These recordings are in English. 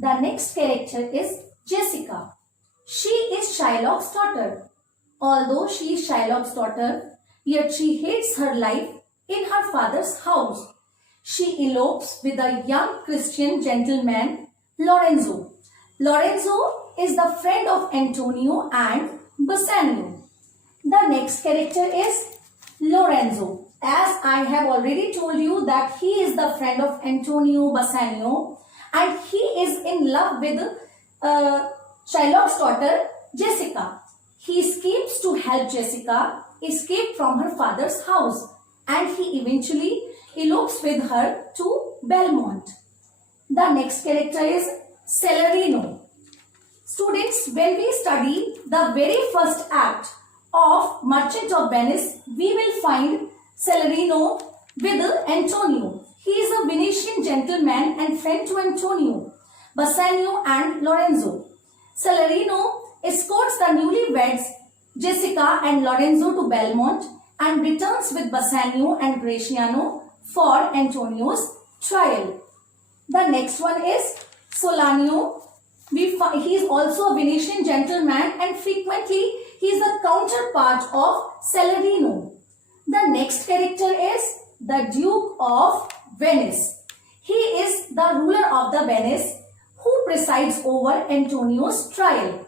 The next character is Jessica. She is Shylock's daughter. Although she is Shylock's daughter, yet she hates her life in her father's house. She elopes with a young Christian gentleman, Lorenzo. Lorenzo is the friend of Antonio and Bassanio. The next character is Lorenzo. As I have already told you that he is the friend of Antonio Bassanio and he is in love with Shylock's daughter Jessica. He schemes to help Jessica escape from her father's house and he eventually elopes with her to Belmont. The next character is Celerino. Students, when we study the very first act of Merchant of Venice, we will find Celerino with Antonio. He is a Venetian gentleman and friend to Antonio, Bassanio and Lorenzo. Celerino escorts the newlyweds Jessica and Lorenzo to Belmont and returns with Bassanio and Graziano for Antonio's trial. The next one is Solanio. He is also a Venetian gentleman and frequently he is the counterpart of Celerino. The next character is the Duke of Venice. He is the ruler of the Venice who presides over Antonio's trial.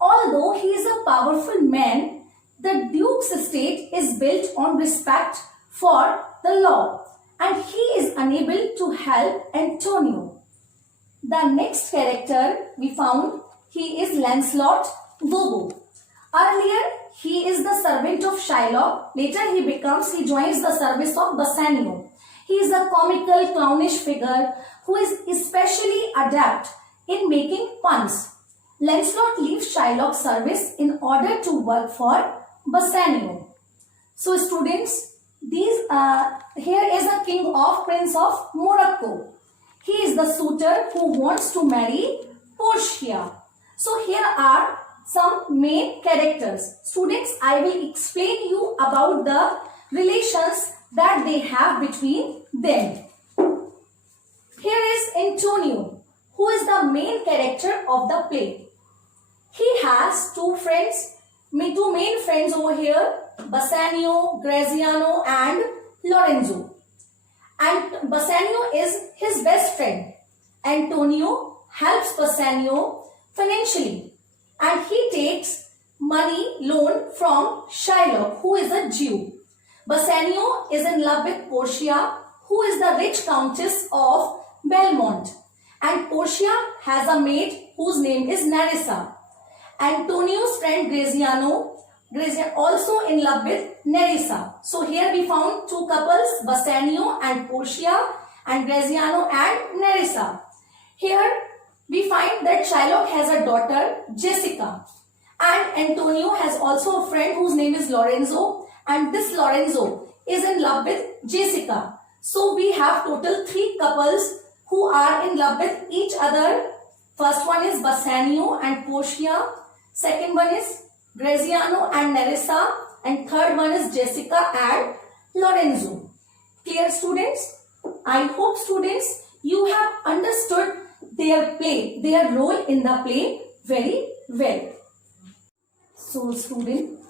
Although he is a powerful man, the Duke's estate is built on respect for the law and he is unable to help Antonio. The next character we found, he is Lancelot Vogo. Earlier, he is the servant of Shylock. Later, he joins the service of Bassanio. He is a comical, clownish figure who is especially adept in making puns. Lancelot leaves Shylock's service in order to work for Bassanio. So, students, here is a king of Prince of Morocco. He is the suitor who wants to marry Portia. So, here are some main characters. Students, I will explain you about the relations that they have between them. Here is Antonio, who is the main character of the play. He has two main friends over here, Bassanio, Graziano and Lorenzo. And Bassanio is his best friend. Antonio helps Bassanio financially and he takes money loan from Shylock, who is a Jew. Bassanio is in love with Portia, who is the rich countess of Belmont. And Portia has a maid whose name is Nerissa. Antonio's friend Graziano also in love with Nerissa. So here we found two couples, Bassanio and Portia and Graziano and Nerissa. Here we find that Shylock has a daughter, Jessica. And Antonio has also a friend whose name is Lorenzo. And this Lorenzo is in love with Jessica. So we have total 3 couples who are in love with each other. First one is Bassanio and Portia. Second one is Graziano and Nerissa. And third one is Jessica and Lorenzo. Clear, students? I hope, students, you have understood their role in the play very well. So, student,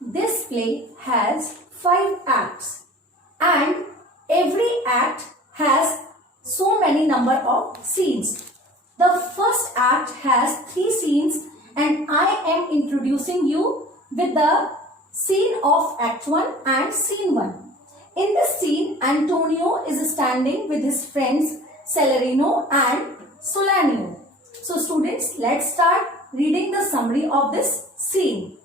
this play has 5 acts and every act has so many number of scenes. The first act has 3 scenes and I am introducing you with the scene of Act 1 and Scene 1. In this scene, Antonio is standing with his friends Celerino and Solanio. So students, let's start reading the summary of this scene.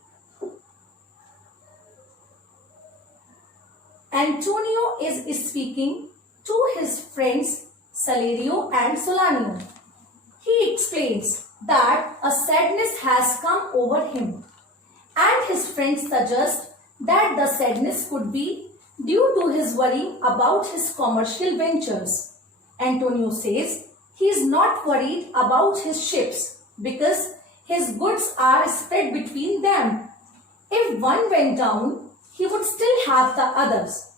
Antonio is speaking to his friends Celerino and Solanio. He explains that a sadness has come over him and his friends suggest that the sadness could be due to his worry about his commercial ventures. Antonio says he is not worried about his ships because his goods are spread between them. If one went down, he would still have the others.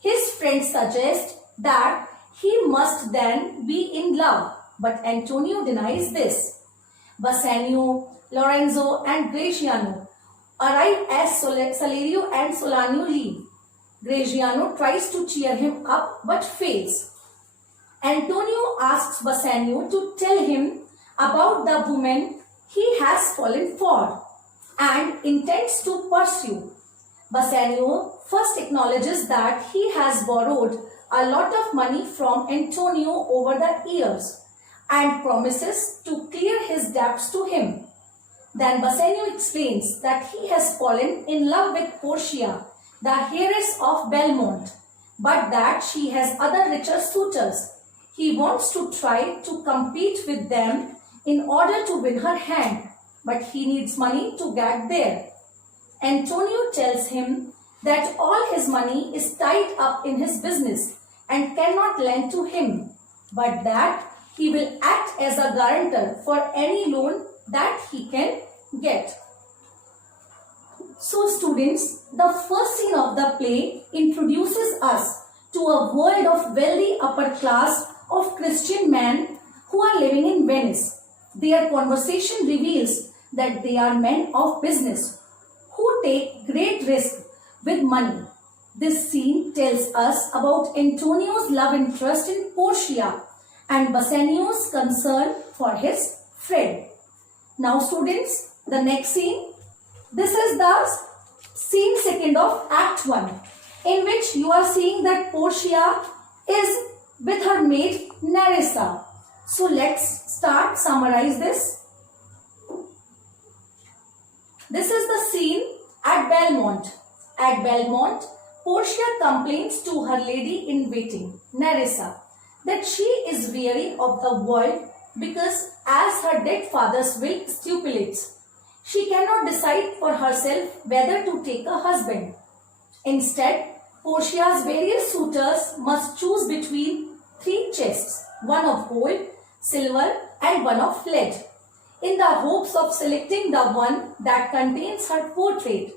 His friends suggest that he must then be in love but Antonio denies this. Bassanio, Lorenzo and Graziano arrive as Salerio and Solanio leave. Graziano tries to cheer him up but fails. Antonio asks Bassanio to tell him about the woman he has fallen for and intends to pursue. Bassanio first acknowledges that he has borrowed a lot of money from Antonio over the years and promises to clear his debts to him. Then Bassanio explains that he has fallen in love with Portia, the heiress of Belmont, but that she has other richer suitors. He wants to try to compete with them in order to win her hand, but he needs money to get there. Antonio tells him that all his money is tied up in his business and cannot lend to him, but that he will act as a guarantor for any loan that he can get. So students, the first scene of the play introduces us to a world of wealthy upper class of Christian men who are living in Venice. Their conversation reveals that they are men of business who take great risk with money. This scene tells us about Antonio's love interest in Portia and Bassanio's concern for his friend. Now students, the next scene. This is the scene second of Act 1, in which you are seeing that Portia is with her maid Nerissa. So let's summarize this. This is the scene at Belmont. At Belmont, Portia complains to her lady-in-waiting, Nerissa, that she is weary of the world because as her dead father's will stipulates, she cannot decide for herself whether to take a husband. Instead, Portia's various suitors must choose between 3 chests, one of gold, silver and one of lead, in the hopes of selecting the one that contains her portrait.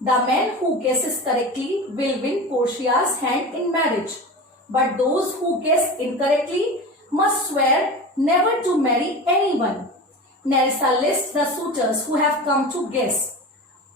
The man who guesses correctly will win Portia's hand in marriage, but those who guess incorrectly must swear never to marry anyone. Nerissa lists the suitors who have come to guess: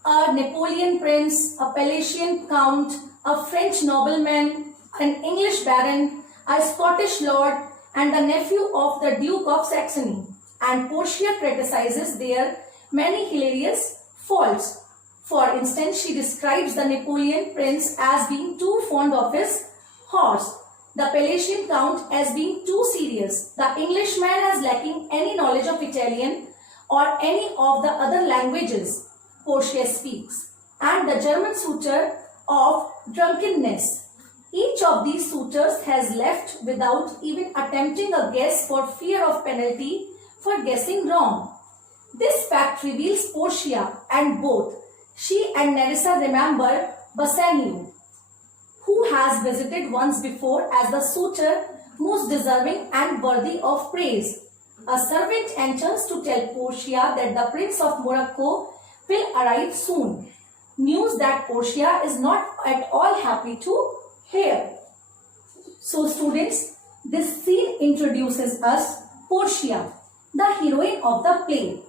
a Napoleon prince, a Palatian count, a French nobleman, an English baron, a Scottish lord, and the nephew of the Duke of Saxony. And Portia criticizes their many hilarious faults. For instance, she describes the Napoleon prince as being too fond of his horse, the Palatian count as being too serious, the Englishman as lacking any knowledge of Italian or any of the other languages Portia speaks, and the German suitor of drunkenness. Each of these suitors has left without even attempting a guess for fear of penalty for guessing wrong. This fact reveals Portia, and both she and Nerissa remember Bassanio, who has visited once before as the suitor most deserving and worthy of praise. A servant enters to tell Portia that the Prince of Morocco will arrive soon, news that Portia is not at all happy to hear. So students, this scene introduces us Portia, the heroine of the play,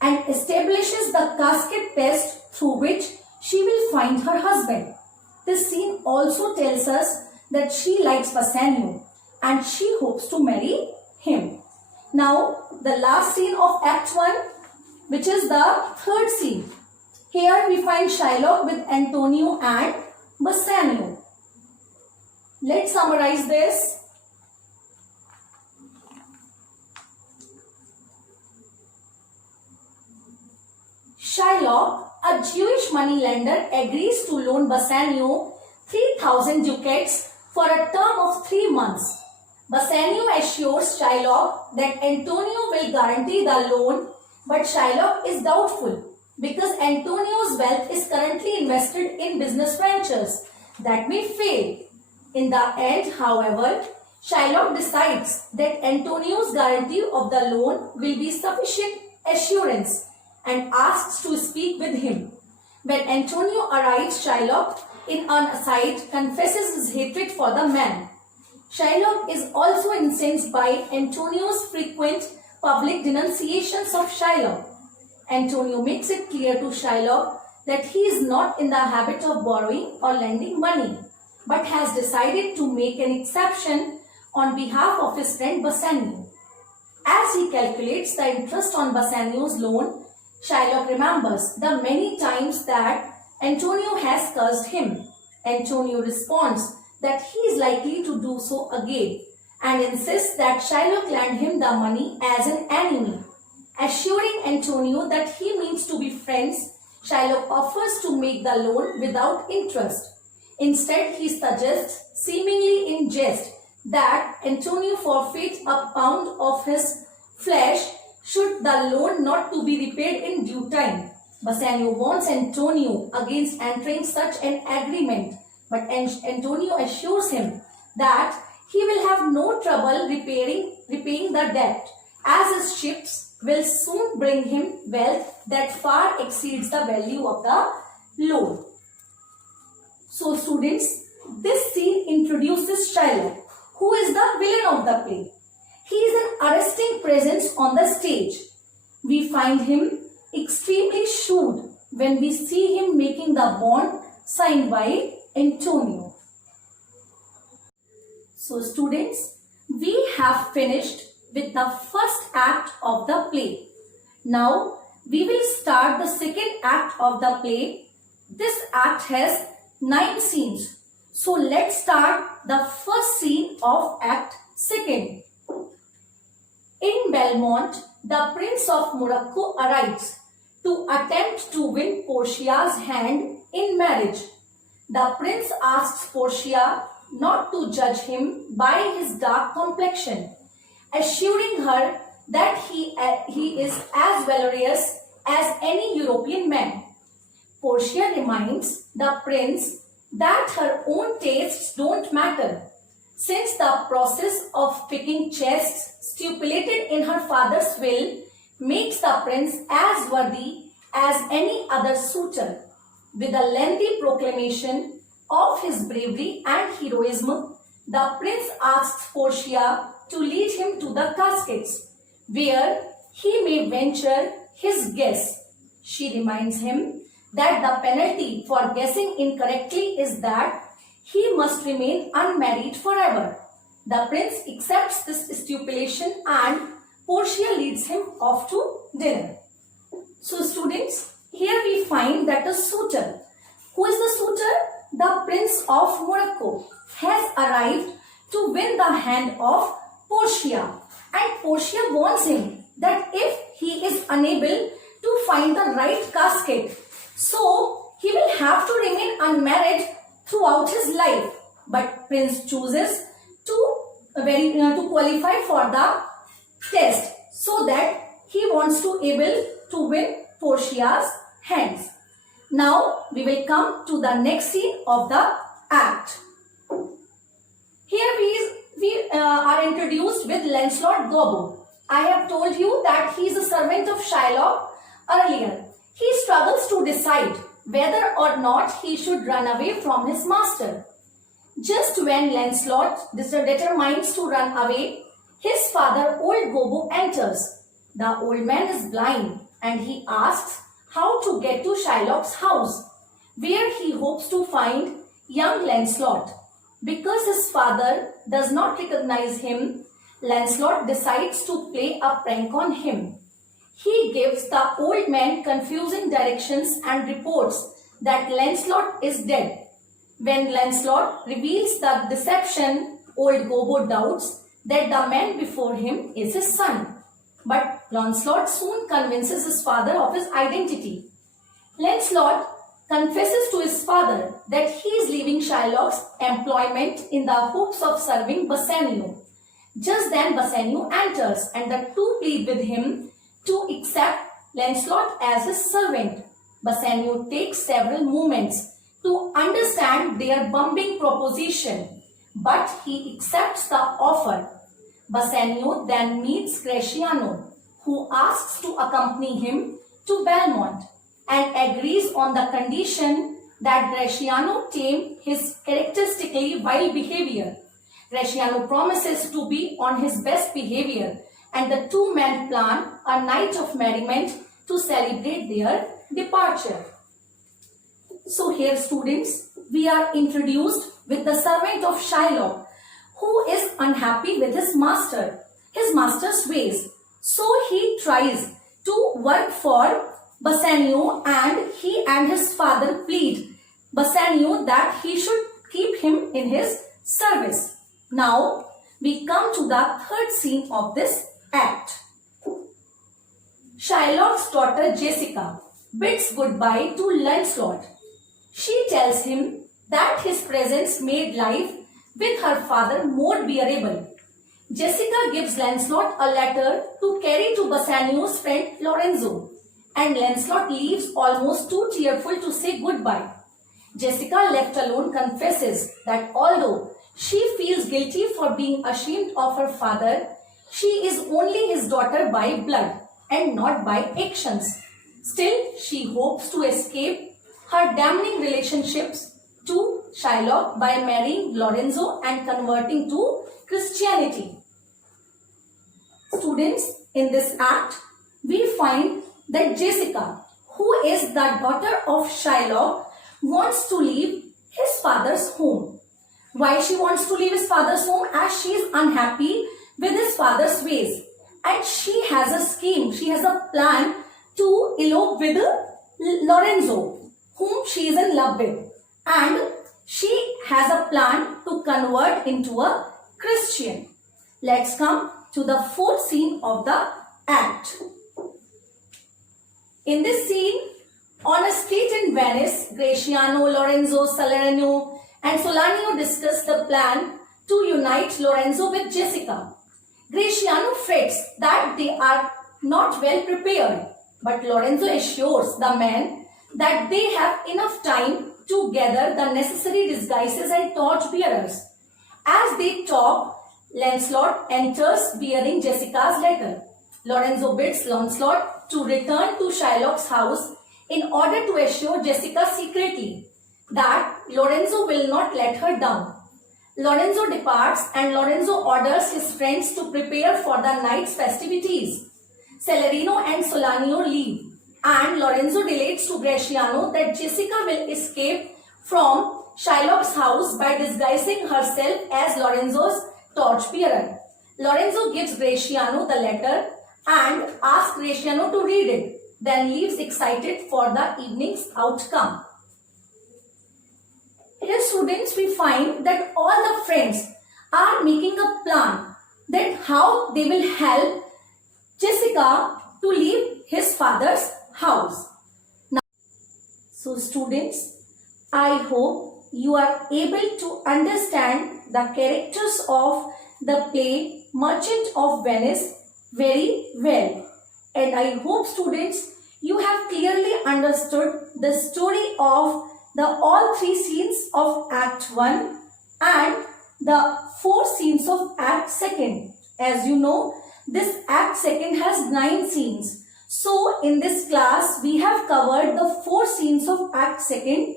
and establishes the casket test through which she will find her husband. This scene also tells us that she likes Bassanio and she hopes to marry him. Now, the last scene of Act 1, which is the third scene. Here we find Shylock with Antonio and Bassanio. Let's summarize this. Shylock, a Jewish moneylender, agrees to loan Bassanio 3,000 ducats for a term of 3 months. Bassanio assures Shylock that Antonio will guarantee the loan, but Shylock is doubtful because Antonio's wealth is currently invested in business ventures that may fail. In the end, however, Shylock decides that Antonio's guarantee of the loan will be sufficient assurance and asks to speak with him. When Antonio arrives, Shylock, in an aside, confesses his hatred for the man. Shylock is also incensed by Antonio's frequent public denunciations of Shylock. Antonio makes it clear to Shylock that he is not in the habit of borrowing or lending money, but has decided to make an exception on behalf of his friend Bassanio. As he calculates the interest on Bassanio's loan, Shylock remembers the many times that Antonio has cursed him. Antonio responds that he is likely to do so again and insists that Shylock lend him the money as an enemy. Assuring Antonio that he means to be friends, Shylock offers to make the loan without interest. Instead, he suggests, seemingly in jest, that Antonio forfeit a pound of his flesh should the loan not to be repaid in due time. Bassanio warns Antonio against entering such an agreement, but Antonio assures him that he will have no trouble repaying the debt, as his ships will soon bring him wealth that far exceeds the value of the loan. So students, this scene introduces Shylock, who is the villain of the play. He is an arresting presence on the stage. We find him extremely shrewd when we see him making the bond signed by Antonio. So students, we have finished with the first act of the play. Now we will start the second act of the play. This act has 9 scenes. So let's start the first scene of Act 2. In Belmont, the Prince of Morocco arrives to attempt to win Portia's hand in marriage. The prince asks Portia not to judge him by his dark complexion, assuring her that he is as valorous as any European man. Portia reminds the prince that her own tastes don't matter, since the process of picking chests stipulated in her father's will makes the prince as worthy as any other suitor. With a lengthy proclamation of his bravery and heroism, the prince asks Portia to lead him to the caskets, where he may venture his guess. She reminds him that the penalty for guessing incorrectly is that he must remain unmarried forever. The prince accepts this stipulation and Portia leads him off to dinner. So students, here we find that the suitor, who is the suitor? The Prince of Morocco, has arrived to win the hand of Portia, and Portia warns him that if he is unable to find the right casket, so he will have to remain unmarried throughout his life. But Prince chooses to qualify for the test, so that he wants to able to win Portia's hands. Now we will come to the next scene of the act. Here we are introduced with Lancelot Gobbo. I have told you that he is a servant of Shylock earlier. He struggles to decide whether or not he should run away from his master. Just when Lancelot determines to run away, his father, old Gobbo, enters. The old man is blind and he asks how to get to Shylock's house, where he hopes to find young Lancelot. Because his father does not recognize him, Lancelot decides to play a prank on him. He gives the old man confusing directions and reports that Lancelot is dead. When Lancelot reveals the deception, old Gobbo doubts that the man before him is his son. But Lancelot soon convinces his father of his identity. Lancelot confesses to his father that he is leaving Shylock's employment in the hopes of serving Bassanio. Just then Bassanio enters and the two plead with him to accept Lancelot as his servant. Bassanio takes several moments to understand their bumping proposition, but he accepts the offer. Bassanio then meets Gratiano, who asks to accompany him to Belmont and agrees on the condition that Gratiano tame his characteristically wild behavior. Gratiano promises to be on his best behavior and the two men plan a night of merriment to celebrate their departure. So here students, we are introduced with the servant of Shylock who is unhappy with his master's ways. So he tries to work for Bassanio and he and his father plead Bassanio that he should keep him in his service. Now we come to the third scene of this act. Shylock's daughter Jessica bids goodbye to Lancelot. She tells him that his presence made life with her father more bearable. Jessica gives Lancelot a letter to carry to Bassanio's friend Lorenzo, and Lancelot leaves almost too tearful to say goodbye. Jessica, left alone, confesses that although she feels guilty for being ashamed of her father, she is only his daughter by blood and not by actions. Still, she hopes to escape her damning relationships to Shylock by marrying Lorenzo and converting to Christianity. Students, in this act, we find that Jessica, who is the daughter of Shylock, wants to leave his father's home. Why she wants to leave his father's home? As she is unhappy with his father's ways. And she has a scheme, she has a plan to elope with Lorenzo, whom she is in love with. And she has a plan to convert into a Christian. Let's come to the fourth scene of the act. In this scene, on a street in Venice, Gratiano, Lorenzo, Salerno and Solanio discuss the plan to unite Lorenzo with Jessica. Gratiano frets that they are not well prepared, but Lorenzo assures the men that they have enough time to gather the necessary disguises and torch bearers. As they talk, Lancelot enters bearing Jessica's letter. Lorenzo bids Lancelot to return to Shylock's house in order to assure Jessica secretly that Lorenzo will not let her down. Lorenzo departs and Lorenzo orders his friends to prepare for the night's festivities. Salerno and Solanio leave and Lorenzo relates to Gratiano that Jessica will escape from Shylock's house by disguising herself as Lorenzo's torchbearer. Lorenzo gives Gratiano the letter and asks Gratiano to read it, then leaves excited for the evening's outcome. Here students, we find that all the friends are making a plan that how they will help Jessica to leave his father's house. Now, so students, I hope you are able to understand the characters of the play Merchant of Venice very well. And I hope students, you have clearly understood the story of the all three scenes of Act 1 and the 4 scenes of Act 2. As you know, this Act 2 has 9 scenes. So in this class, we have covered the 4 scenes of Act 2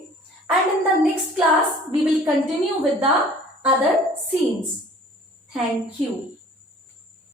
and in the next class, we will continue with the other scenes. Thank you.